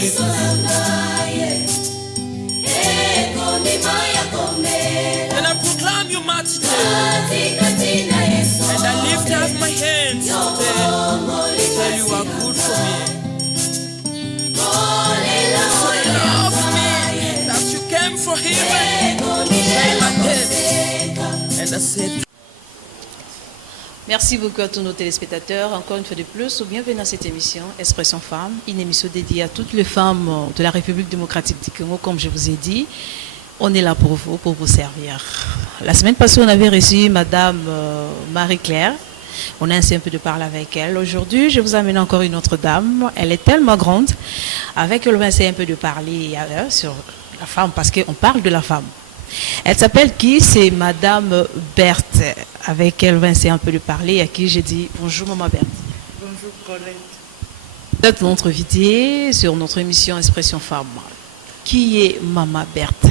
And I proclaim your mighty name. And I lift up my hands today to tell you are good for me. So love me that you came for heaven, came my death. And I said, merci beaucoup à tous nos téléspectateurs. Encore une fois de plus, bienvenue dans cette émission Expression Femmes, une émission dédiée à toutes les femmes de la République démocratique du Congo. Comme je vous ai dit, on est là pour vous servir. La semaine passée, on avait reçu Madame Marie-Claire. On a essayé un peu de parler avec elle. Aujourd'hui, je vous amène encore une autre dame. Elle est tellement grande. Avec elle, on va essayer un peu de parler sur la femme, parce qu'on parle de la femme. Elle s'appelle qui? C'est Madame Berthe. Avec elle, on va essayer un peu de parler. À qui j'ai dit bonjour, Maman Berthe. Bonjour, Colette. Vous êtes notre invitée sur notre émission Expression Femme. Qui est Maman Berthe?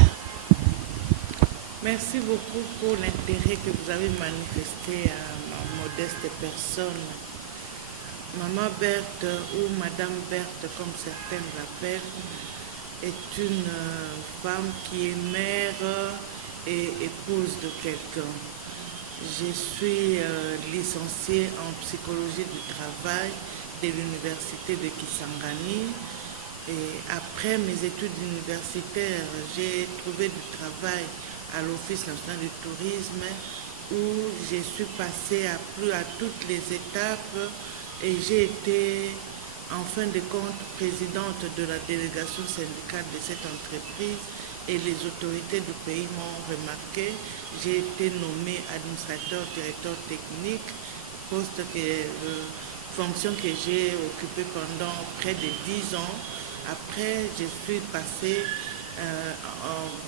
Merci beaucoup pour l'intérêt que vous avez manifesté à ma modeste personne. Maman Berthe, ou Madame Berthe, comme certains l'appellent, est une femme qui est mère et épouse de quelqu'un. Je suis licenciée en psychologie du travail de l'université de Kisangani. Et après mes études universitaires, j'ai trouvé du travail à l'Office national du tourisme où je suis passée à toutes les étapes et j'ai été en fin de compte présidente de la délégation syndicale de cette entreprise et les autorités du pays m'ont remarqué. J'ai été nommée administrateur, directeur technique, fonction que j'ai occupée pendant près de 10 ans. Après, je suis passée,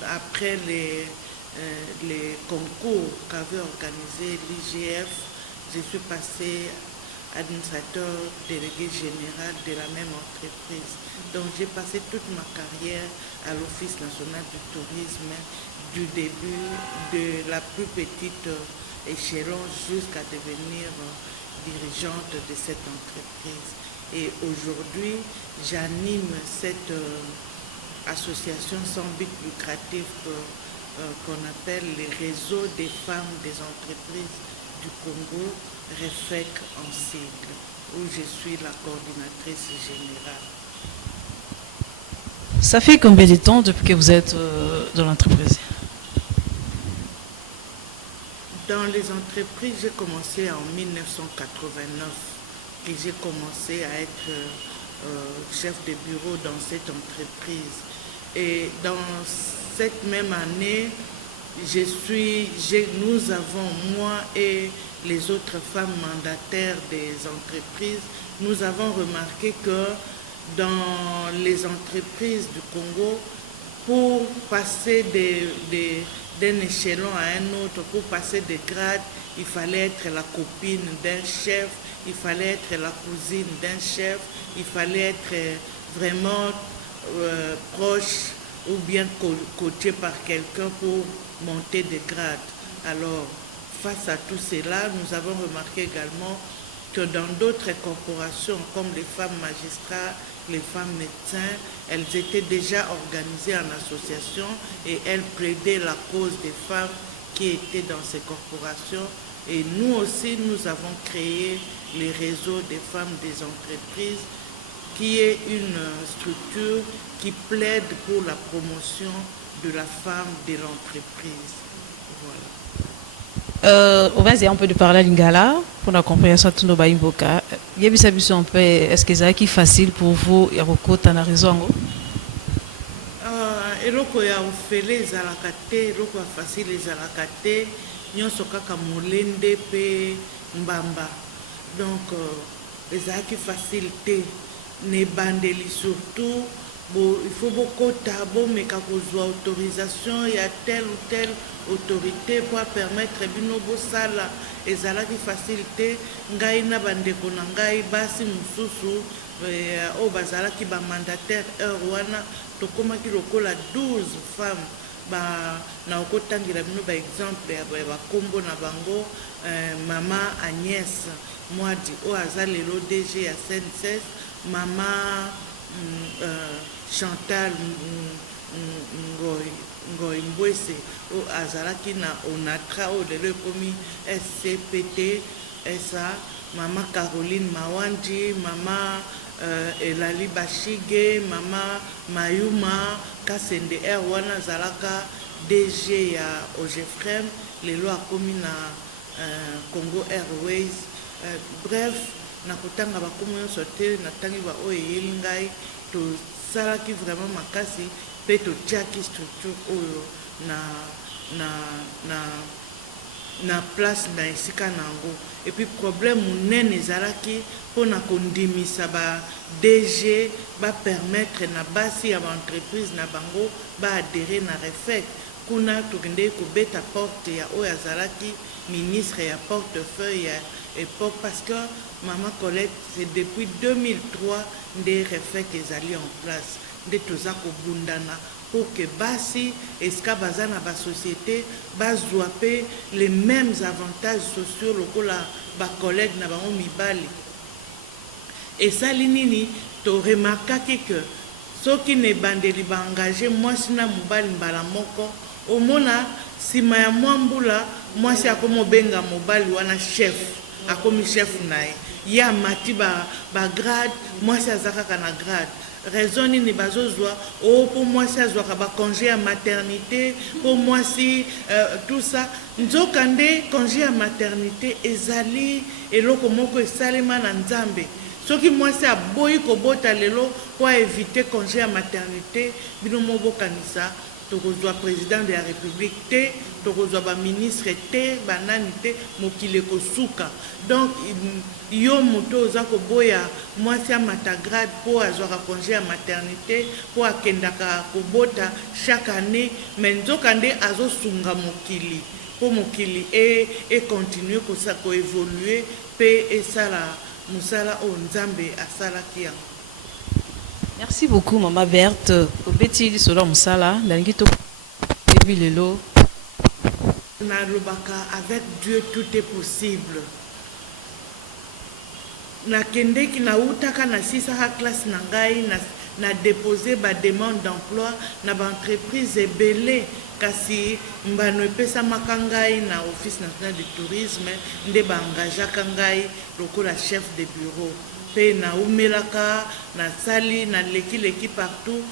après les concours qu'avait organisé l'IGF, je suis passée administrateur délégué général de la même entreprise. Donc j'ai passé toute ma carrière à l'Office national du tourisme, du début de la plus petite échelon jusqu'à devenir dirigeante de cette entreprise. Et aujourd'hui, j'anime cette association sans but lucratif qu'on appelle les réseaux des femmes des entreprises du Congo, REFEC en sigle, où je suis la coordinatrice générale. Ça fait combien de temps depuis que vous êtes dans l'entreprise? Dans les entreprises, j'ai commencé en 1989 et j'ai commencé à être chef de bureau dans cette entreprise. Et dans cette même année, nous avons, moi et les autres femmes mandataires des entreprises, nous avons remarqué que dans les entreprises du Congo, pour passer d'un échelon à un autre, pour passer des grades, il fallait être la copine d'un chef, il fallait être la cousine d'un chef, il fallait être vraiment proche ou bien coaché par quelqu'un pour monter des grades. Alors, face à tout cela, nous avons remarqué également que dans d'autres corporations, comme les femmes magistrats, les femmes médecins, elles étaient déjà organisées en association et elles plaidaient la cause des femmes qui étaient dans ces corporations. Et nous aussi, nous avons créé les réseaux des femmes des entreprises, qui est une structure qui plaide pour la promotion de la femme de l'entreprise. Voilà. On va essayer un peu de parler à Lingala pour la compréhension de tout nos baïmboka. Est-ce que c'est facile pour vous et beaucoup de raison? Eloko ya ofele ezalaka te, eloko ya facile ezalaka te, nyonso kaka molende pe mbamba. Donc ezalaki facile te, ne bandeli surtout. Bon, il faut beaucoup de autorisation, il y a telle ou telle autorité pour permettre bino bosala ezalaki facilité ngai na bandeko na ngai basi mususu o bazalaki ba mandataire wana tokomaki lokola 12 femmes ba na okotangira bino ba exemple ya ba kombo na bango mama Agnès Mwadi o azalelo DG ya SNCS, mama Chantal Ngoy Mbwese o azalaki na Onatra o lelo ekomi SCPT esa mama Caroline Mawanji, mama Elali Bashige, mama Mayuma Kasende wana azalaka DG ya OGEFREM lelo akomi na Congo Airways. Bref, nakotanga bakomi nyonso te natangi ba oyo eyeli ngai tosalaki vraiment makasi mpe totiaki structure oyo na place na esika nango. Et puis problème munene ezalaki mpona kondimisa ba DG bapermettre na basi ya baentreprise na bango baadere na REFEC. Kuna tokende kobeta porte ya oyo azalaki ministre ya portefeuille ya époque, parce que Maman Colette, c'est depuis 2003 des REFEC ezali en place nde toza kobundana pour que basi eska baza na ba société bazwa pe les mêmes avantages sociaux lokola ba collègue na bango mibali. Esali nini to remarkaki que soki ne bandeli ba engagé mwasi na mobali mbala moko omona sima ya mwambula mwasi akomo benga mobali wana chef akomi chef naye ya mati ba grade mwasi azakaka na grade. Raison nini bazozwa o pour mwasi azwaka ba congé ya maternité pour mwasi tout ça nzokande congé ya maternité ezali eloko moko esalema na nzambe. Soki mwasi aboyi kobota lelo po éviter congé ya maternité bino mobokanisa tokozwa président de la république te tokozwa ba ministre te banani te mokile kosuka. Donc yo moto oza koboya mwasi amata grade po azwaka congé ya maternité po akendaka kobota chaque année, mais nzokande azosunga mokili po mokili et continuer ko évoluer pe esala musala o nzambe asalaki yango. Merci beaucoup, Maman Berthe. Obeti solo musala, nangito ebilelo. Na lobaka avec Dieu tout est possible. Na kende ki na utaka na sisa classe na ngai na déposer ba demande d'emploi na ba entreprise ebele kasi mbano epesa makangai na office national du tourisme nde ba engagaka ngai lokola chef de bureau. Pe na umelaka na sali na leki partout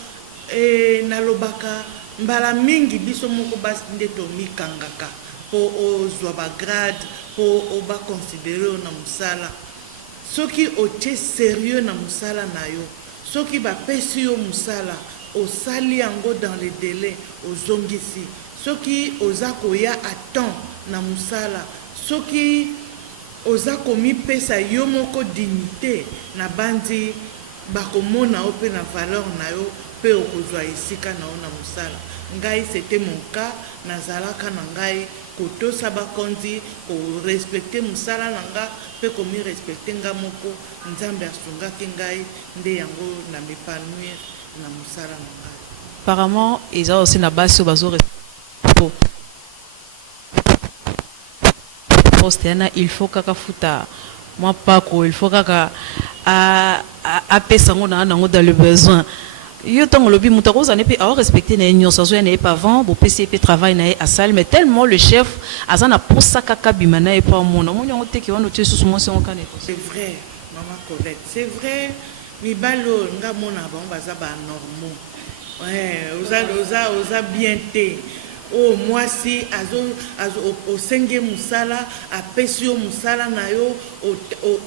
et na lobaka mbala mingi biso moko basi nde to mikangaka po ozwa ba grade po oba considérer na musala. Soki otie sérieux na musala na yo, soki ba pesi yo musala osali yango dans les délais ozongisi, soki ozako ya à temps na musala, soki oza komi pesa yo moko dignité na bandi bakomona o pe na valeur na yo pe okozwa esika na ona musala. Ngai c'était mon cas nazalaka na ngai kotosa bakonzi ko respecter musala na nga pe komi respecter nga moko nzambe asungaki ngai nde yango na m'épanouir na musala na ngai. Apparemment ils ont aussi na base bazo il faut kaka futa moi pas ko il faut kaka a pesango na nango dans le besoin yo tango lobi mutako za ne pe a respecter na union sans ne pas avant bo PCP travail na à salle mais tellement le chef azana posa kaka bimana et pas mon monyo te ki wana te sous moi c'est on connaît. C'est vrai maman Colette, c'est vrai mi balo nga mona ba baza ba normaux ouais oza bien té. Oh moi si azo au senge musala a pesio musala na yo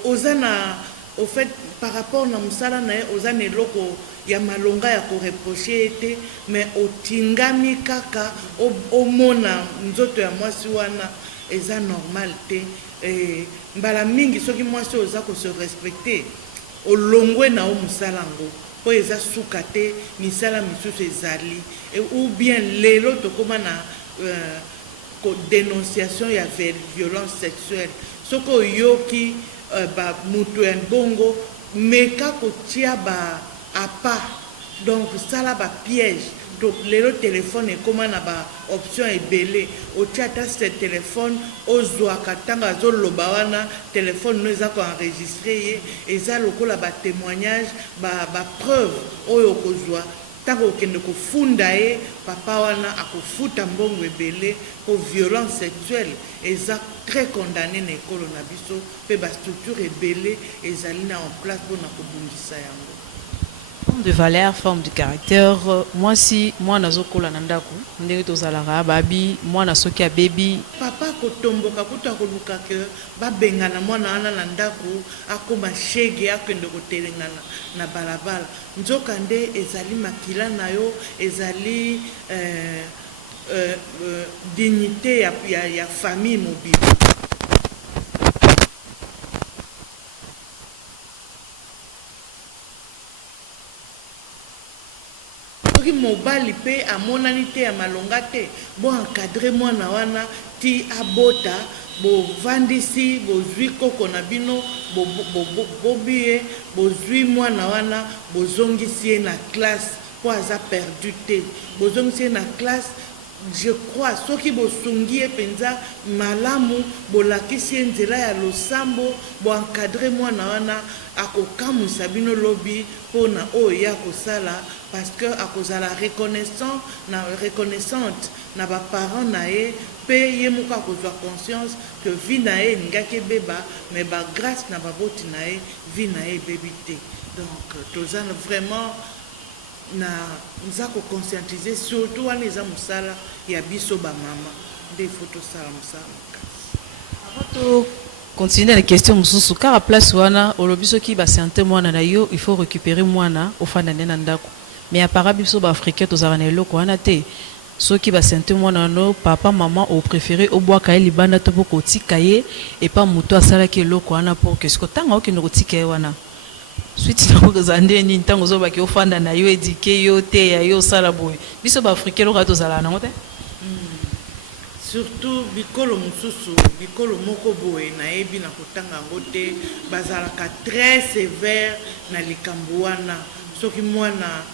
ozana au fait par rapport na musala na yo ozana loko ya malonga ya ko reprocher été mais otingami kaka o mona nzoto ya mwasi wana eza normal te mbala mingi soki mwasi oza ko se respecter olongwe na o musala ngo po eza suka te misala misusu ezali ou bien lelo tokoma na dénonciation ya violence sexuelle soko yoki ba mutu ya bongo meka kotia ba apa donc ça là ba piège. Donc le téléphone est comme na ba option est belé au tchata ce téléphone ozwa katanga zo lobawana téléphone nous a enregistré et ça lokola ba témoignage ba preuve oyo kozwa tango okende kofunda ye papa wana akofuta mbongo ebele pour violence sexuelle eza très condamné na ekolo na biso pe ba structure ebele ezali na en place pour na kobundisa yango. Forme de valeur, forme de caractère. Moi si moi nazokola na ndako ndenge tozalaka babi moi na soki ya baby papa kotomboka kuta koluka ke babengana mwana wana na ndako akoma shege akende kotelenga na balabala nzoka nde ezali makila na yo ezali dignité ya famille mobile. Mobali pe amonani te ya malonga te bo encadrer mwana wana ti abota bo vandisi bo zwi koko na bino bo biye bo zwi mwana wana bo zongisi na classe po aza perdu te bo zongisi na classe. Je crois soki bosungi penza malamu bolakisi nzela ya losambo bo encadrer mwana wana akokamusa bino lobi pona oyo ya kosala parce que akozala reconnaissante na ba parents na ye pe ye moko akozwa conscience que vie na ye ngaki beba mais ba grâce na baboti na ye vie na ye bebi te. Donc tozana vraiment na nzako conscientiser surtout wana eza musala ya biso ba mama des photos sala musala. Avant continuer la question mususu car à place wana olobiso ki ba santé mwana na yo il faut récupérer mwana ofanda na ndako mais apara biso ba africain tozala na eloko wana te soki ba santé mwana no papa maman au préféré au bois ka libanda to poko tika ye et pas muto asala ke eloko wana pour que ce que tanga okende kotika ye wana suite na kozande ni ntango zo ba ki ofanda na yo éduquer yo te ya yo sala boy biso ba africain lo ka tozala na ngote. Surtout bikolo mususu bikolo moko boye na yebi na kotanga ngote bazalaka très sévère na likambo wana soki mwana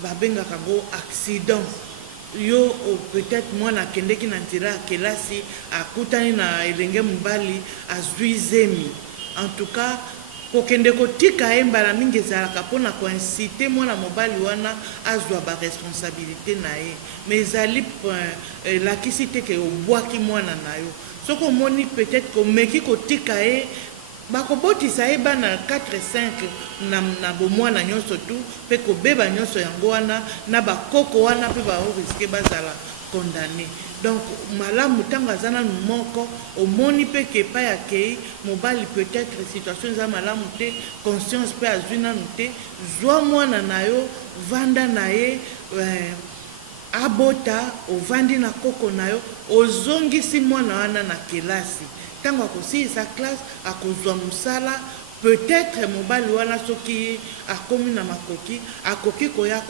babengaka go accident yo peut-être mwana kendeki na nzela kelasi akutani na elenge mobali azwi zemi en tout cas kokende kotika ye mbala mingi ezalaka mpona koincite mwana mobali wana azwa baresponsabilité na ye mais ezali lakisi te ke obwaki mwana na yo soki omoni peut-être komeki kotika ye bakobotisa ye bana 4-5 na bomwana nyonso tu mpe kobeba nyonso yango wana na bakoko wana mpe baoriske bazala condamné. Donc malamu ntango aza nanu moko omoni mpe kepa ya kei mobali peut-être situation eza malamu te conscience mpe azwi nanu te zwa mwana na yo vanda na ye abota ovandi na koko na yo ozongisi mwana wana na kelasi ntango akosilisa classe akozwa mosala peut-être mobali wana soki akomi na makoki akoki koya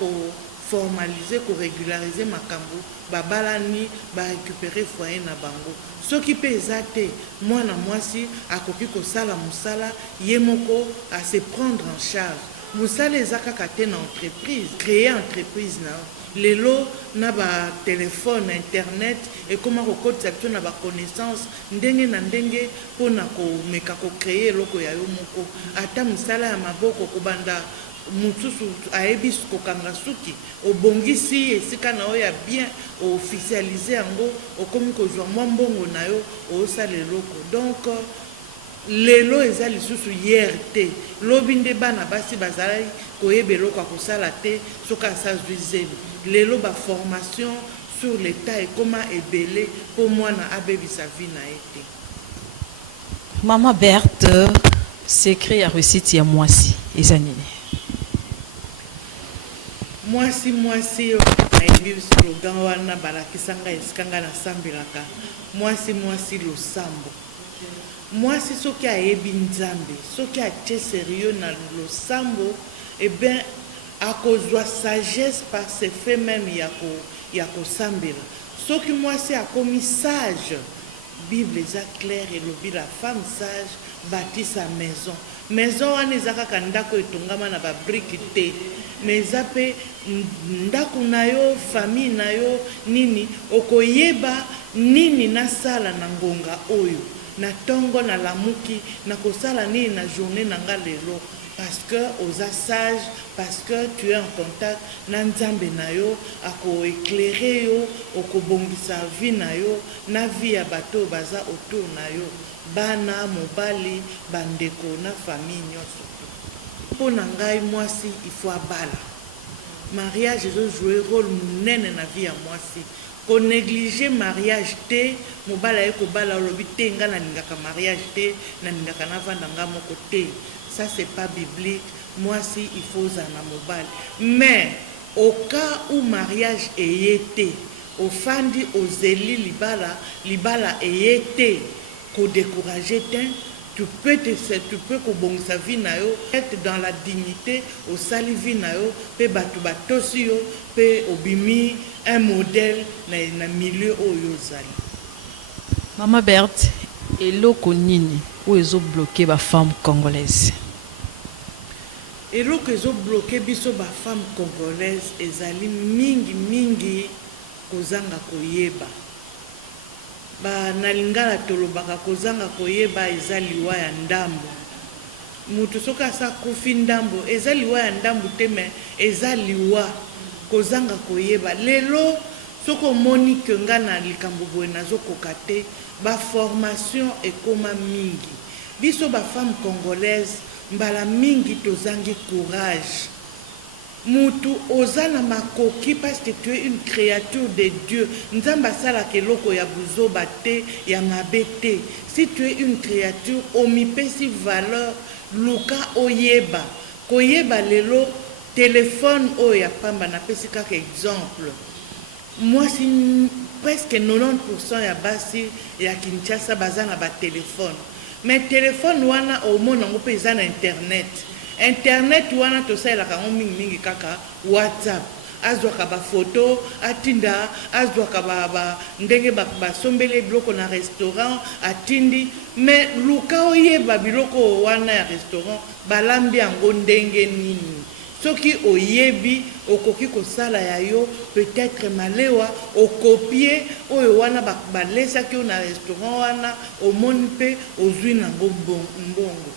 formaliser ko régulariser makambo babalani ba récupérer foyer na bango soki pe ezate mwana mwasi akoki ko sala musala ye moko à se prendre en charge musala ezaka kate na entreprise créer entreprise na lelo na ba téléphone internet et comment kokotisa biso na ba connaissance ndenge na ndenge pona ko meka ko créer loko ya yo moko ata musala ya maboko kobanda mususu ayebi kokanga suki obongisi esika na oya bien officialiser yango okomi kozwa mwa mbongo na yo osala eloko donc lelo eza lisusu hier te lobi nde bana basi bazalaki koyeba eloko akosala te soki asazwi zemi lelo baformation sur l'état ekoma ebele mpo mwana abebisa vi na ye te. Maman Berthe, secret ya réussite ya mwasi eza nini? Mwasi nayebi slogan wana balakisanga esika nga nasambelaka mwasi losambo. Mwasi soki ayebi nzambe soki atie sérieux na losambo eh bien akozwa sagesse par ses faits même ya kosambela soki mwasi akomi sage Bible eza claire elobi la femme sage bâtit sa maison wana eza kaka ndako etongama na babriki te mais eza mpe ndako na yo famille na yo nini okoyeba nini nasala na ngonga oyo na ntongo nalamuki nakosala nini na journée na nga lelo parce que oza sage, parce que tu es en contact na nzambe na yo akoéclaire yo okobongisa vie na yo na vie ya bato baza autour na yo bana mobali bandeko na famille nyonso. Mpo na ngai mwasi il faut abala mariage ezojoue rôle monene na vie ya mwasi. Konéglige mariage te mobala ye kobala olobi te nga nalingaka mariage te nalingaka navanda nga moko te. Ça c'est pas biblique. Mwasi il faut zana mobali. Mais au cas où mariage eyete ofandi ozeli libala eyete ko décourager te tu peux kobongisa vie na yo être dans la dignité au sali vie na yo pe batu batosi yo pe obimi un modèle na milieu oyo zali. Maman Berthe, eloko nini ou ezo bloqué ba femme congolaise? Eloko ezo bloqué biso ba femme congolaise ezali mingi kozanga koyeba. Ba nalingala tolobaka kozanga koyeba eza liwa ya ndambo. Mutu soki asakufi ndambo eza liwa ya ndambo te me eza liwa kozanga koyeba. Lelo soko omoni ke nga na likambo boye nazokoka te ba formation ekoma mingi. Biso ba femme congolaise mbala mingi tozangi courage. Mutu ozana makoki parce que tu es une créature de Dieu. Nzamba sala keloko ya buzoba te ya mabete. Si tu es une créature omipesi valeur luka oyeba. Koyeba lelo téléphone oya pamba na pesi kaka exemple. Moi si presque 90% ya basi ya Kinshasa bazana ba téléphone. Mais téléphone wana omona ngo pesa na internet. Internet wana tosalaka ngo mingi kaka WhatsApp. Azwaka ba photo atinda azwaka ba ndenge ba sombele biloko na restaurant atindi mais luka oyeba biloko wana ya restaurant balambi yango ndenge nini. Soki oyebi okoki kosala ya yo peut-être malewa okopier oyo wana balesaki yo na restaurant wana omoni mpe ozwi nango mbongo.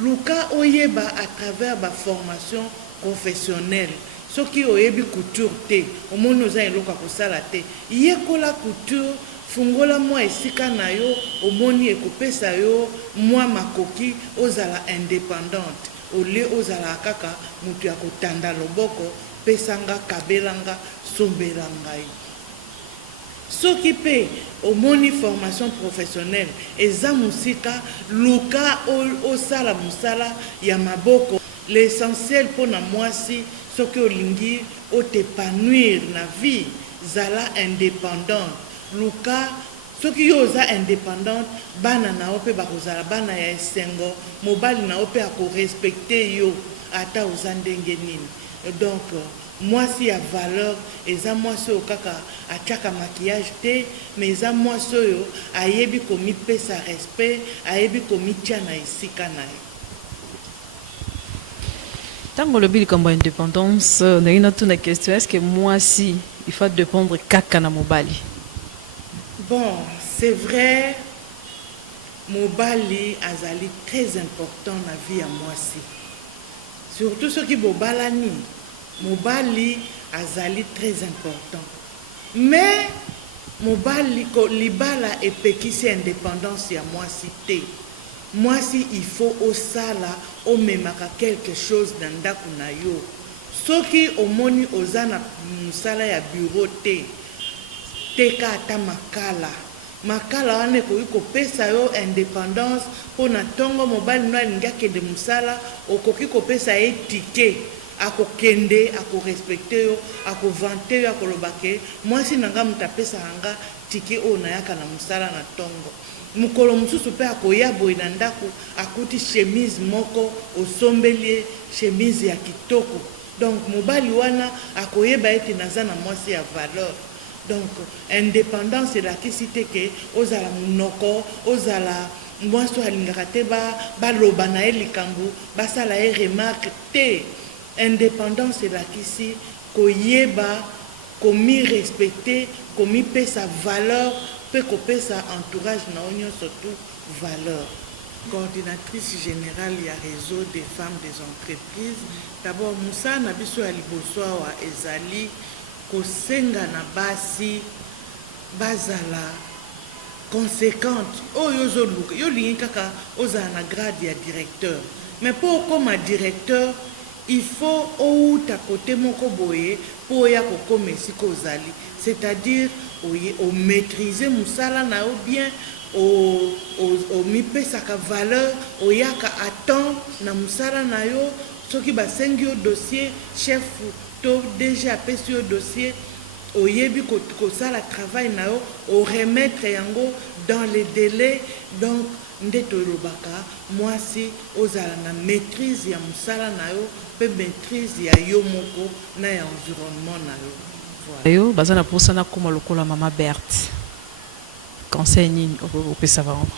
Luka oyeba à travers ba formation professionnelle. Soki oyebi couture te omoni oza eloko kosala te yekola couture fungola mwa esika na yo omoni ekopesa yo mwa makoki ozala indépendante. Ole ozala kaka mutu ya kotanda loboko pesanga kabelanga sombelanga. Soki pe omoni formation professionnelle eza musika luka osala musala ya maboko. L'essentiel pour na mwasi soki olingi otepanouir na vie zala indépendante. Luka soki yo oza indépendante bana na ope bakozala bana ya esengo mobali na ope akorespecte yo ata oza ndenge nini. Donc mwasi ya valeur eza mwasi oyo kaka atiaka maquillage te mais eza mwasi oyo ayebi komipesa respect ayebi komitia na esika na ye. Tant que le bill comme indépendance, on a une autre question. Est-ce que moi si il faut dépendre kaka na mobali? Bon, c'est vrai, mobali azali très important na vie ya mwasi. Surtout ceux qui bobalani, mobali azali très important. Mais mobali ko libala epekisi indépendance ya mwasi te. Mwasi il faut osala omemaka quelque chose na ndako na yo. Soki omoni ozana musala ya bureau te. Teka ata makala wana ekoki kopesa yo indépendance mpona ntongo mobali no alingi akende mosala okoki kopesa ye tike akokende akorespecte yo akovante yo akoloba ke mwasi na nga moto apesaka nga tike oyo nayaka na mosala na ntongo. Mukolo mosusu mpe akoya boye na ndako akuti chemise moko osombeli chemise ya kitoko. Donc mobali wana akoyeba ete naza na mwasi ya valeur. Donc indépendance elakisi te ke ozala monoko ozala mwasi alingaka te baloba na ye likambo basala ye remarque te. indépendance elakisi koyeba komi respecter komi pesa valeur pe kopesa entourage na onyo surtout valeur. Coordinatrice générale ya réseau des femmes des entreprises, d'abord Moussa na biso ya liboso awa ezali kosenga na basi bazala conséquente oyo ozoluka yo lingi kaka ozala na grade ya directeur, mais pour okoma directeur il faut outa côté moko boye pour ya kokoma esika ozali, c'est-à-dire o maîtriser musala na yo bien o mipesaka valeur oyaka à temps na musala na yo soki basengi yo dossier chef to déjà apesi yo dossier oyebi kosala travail na yo o remettre yango dans les délais. Donc nde tolobaka mwasi ozala na maîtrise ya musala na yo pe maîtrise ya yo moko na ya environnement na yo. Voilà. Yo bazana posana koma lokola mama Berthe. Conseil nini opesa bango?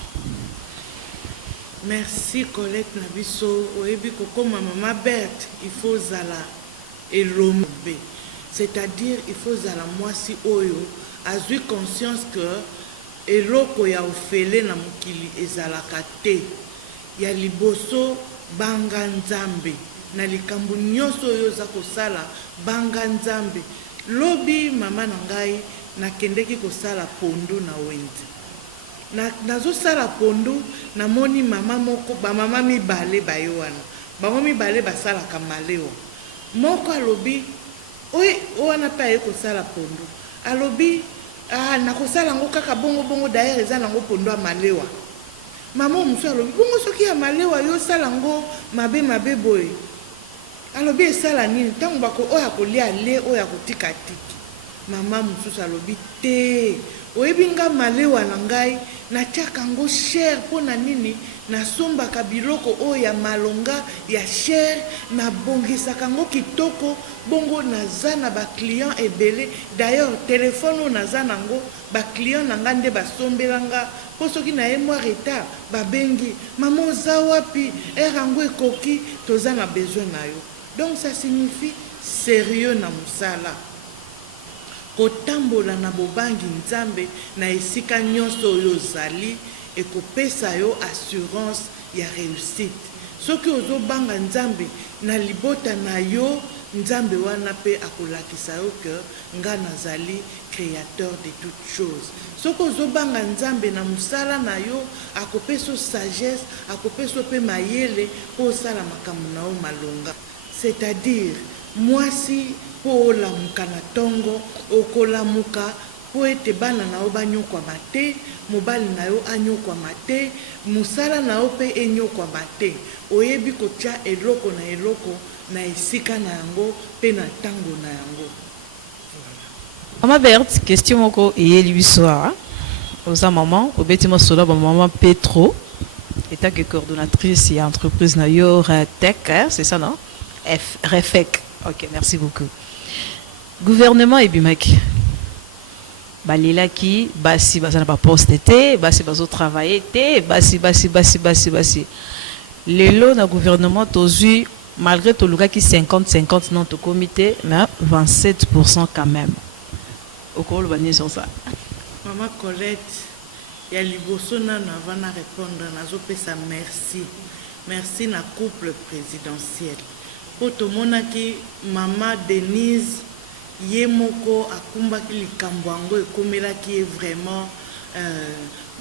Merci Colette Nabiso. Oyebi kokoma mama Berthe, il faut zala elombe. C'est-à-dire il faut zala mwasi oyo azui conscience que eloko ya ofele na mokili ezalaka te. Ya liboso banga nzambe na likambo nyonso oyo za kosala banga nzambe. Lobi mama na ngai nakendeki kosala pondu na wenze. Nazo sala pondu namoni mama moko ba mama mibale bayo wana. Bango mibale basalaka malewa. Moko alobi oyi wana pa ye kosala pondu. Alobi nakosala ngo kaka bongo bongo d'ailleurs eza nango pondu ya malewa. Mama musu alobi bongo soki ya malewa yo sala ngo mabe boye. Alobi esala nini tango bako oya kolia le oya kotika tiki. Mama musu alobi te oyebi nga malewa na ngai natiaka ngo cher pona nini nasombaka biloko oyo ya malonga ya cher nabongisaka ngo kitoko bongo naza na baclient ebele. D'ailleurs téléphone oyo naza nango baclient na nga nde basombela nga po soki na ye mwa retard babengi mama oza wapi ere yango ekoki toza na besoin na yo. Donc ça signifie sérieux na musala kotambola na bobangi nzambe na esika nyonso oyo ozali ekopesa yo assurance ya réussite. Soki ozobanga nzambe na libota na yo nzambe wana pe akolakisa yo que nga nazali créateur de toutes choses. Soki ozobanga nzambe na musala na yo akopesa sagesse akopesa pe mayele po osala makambo na yo malonga. C'est-à-dire mwasi po olamuka na tongo okolamuka po ete bana na yo banyokwama te mobali na yo anyokwama te musala na yo pe enyokwama te. Oyebi kotia eloko na esika na yango pe na tango na yango. Mama Berthe, question moko eyeli biso awa oza maman obeti mosola ba maman Petro état que coordonnatrice ya entreprise na yo Retec, c'est ça non? Refec. Ok, merci beaucoup. Gouvernement et bimaki. Balila qui basi bazana ba poste te, basi bazo travailler te, basi. Lelo na gouvernement tozu malgré to luka qui 50-50 non to comité, mais 27% quand même. Au cours le sur ça. Maman Colette, ya liboso na vana répondre nazo pesa merci. Merci na couple présidentiel. Poto monaki mama Denise yemoko akumbaki likambo yango ekomelaki ye vraiment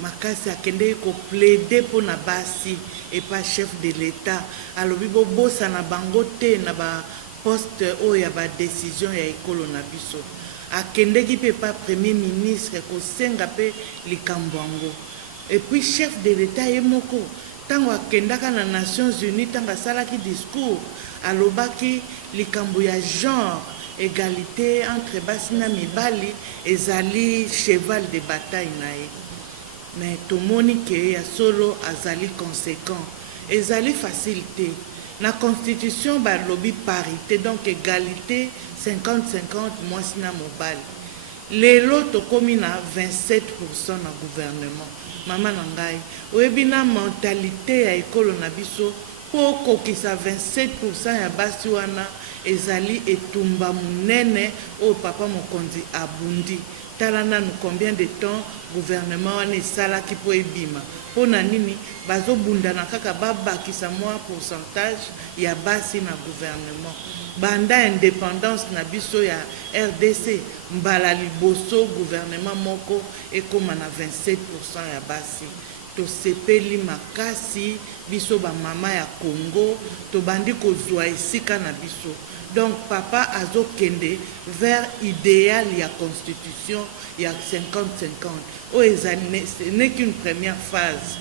makasi akende ko plaider pour na basi et pas chef de l'état alobi bobosa na bango te na ba poste oyo ya ba décision ya ekolo na biso akendeki pe pas premier ministre kosenga pe likambo yango et puis chef de l'état yemoko tango akendaka na Nations Unies tango asalaki discours alobaki likambo ya genre égalité entre basi na mibali ezali cheval de bataille na ye. Mais tomoni ke ya solo azali conséquent ezali facilité na constitution balobi parité donc égalité 50-50 mwasi na mobali. Lelo tokomi na 27% na gouvernement. Mama na ngai oyebi na mentalité ya ekolo na biso po kokisa 27% ya basi wana ezali etumba munene o papa mokonzi abundi. Tala nanu combien de temps gouvernement wana esalaki po ebima. Pona nini bazobunda na kaka babakisa mwa pourcentage ya basi na gouvernement. Banda indépendance na biso ya RDC mbala liboso gouvernement moko ekoma na 27% ya basi. Tosepeli makasi biso ba mama ya Congo tobandi kozwa esika na biso. Donc papa azokende vers idéal ya constitution ya 50-50. Ce n'est qu'une première phase.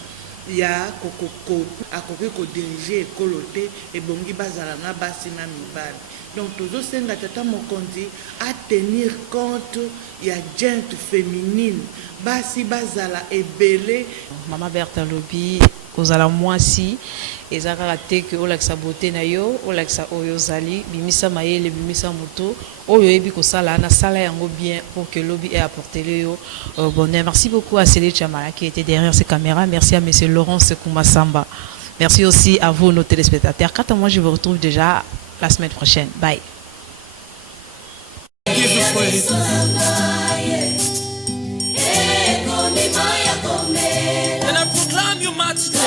Ya kokoko akoki ko diriger ekolote ebongi bazala na basi na mibali. Donc tozo senga tata mokonzi à tenir compte ya gente féminine basi bazala ebele. Mama Bertha lobi kozala mwasi ezaka raté que olakisa beauté na yo olakisa oyo zali bimisa mayele bimisa moto oyo ebi ko sala na sala yango bien pour que lobi ait apporté le yo bonheur. Merci beaucoup à Céline Chamala qui était derrière ces caméras. Merci à monsieur Laurence Kumasamba. Merci aussi à vous nos téléspectateurs. Quant à moi, je vous retrouve déjà la semaine prochaine. Bye. And I proclaim your majesty.